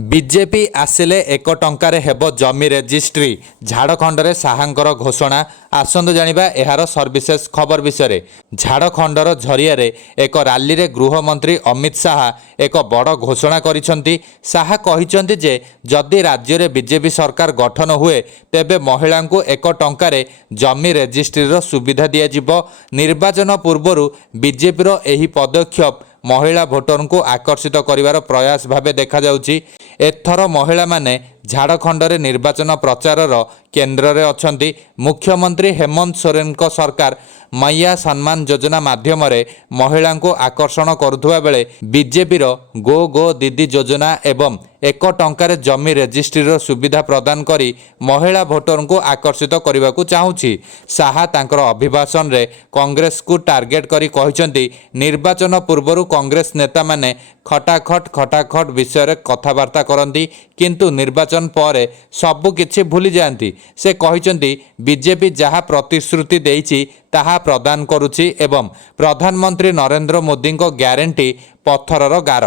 BJP आसिले 1 टंकार हेब जमी registry झाड़खंडरे साहांकर घोषणा। आसंतु जानिबा एहार सर्विशेष खबर विषय। झाड़खंडर झरियारे एक रैली रे गृहमंत्री अमित शाह एक बड़ घोषणा करिसेंती। शाह कहिसेंती जे जदि राज्य रे बीजेपी सरकार गठन हुए तेबे महिला को 1 टंकार जमी रेजिस्ट्री सुविधा दिया जिवो। निर्वाचन पूर्व बीजेपी रो एही पदक्षेप महिला भोटर को आकर्षित करिवार प्रयास भावे देखा जाउची। एथर महिला माने झाड़खंड रे निर्वाचन प्रचारर केन्द्र रे अछंती। मुख्यमंत्री हेमंत सोरेन को सरकार मैया सम्मान योजना माध्यम रे महिला को आकर्षण करुवा बेले बीजेपी रो गो गो दीदी योजना एवं 1 टंकार जमी रेजिस्ट्री सुविधा प्रदान करी महिला भोटर को आकर्षित करने को चाहूँगी। शाह तांकर अभिभाषण रे कांग्रेस को टार्गेट करी कहिसेंती निर्वाचन पूर्व कांग्रेस नेता माने खटाखट विषय रे कथबार्ता करती किंतु निर्वाचन पर सबु किछि भूली जाती। से कहिसेंती बीजेपी जहाँ प्रतिश्रुति देइछि ताहा प्रदान करुछि एवं प्रधानमंत्री नरेंद्र मोदी को ग्यारंटी पत्थरर गार।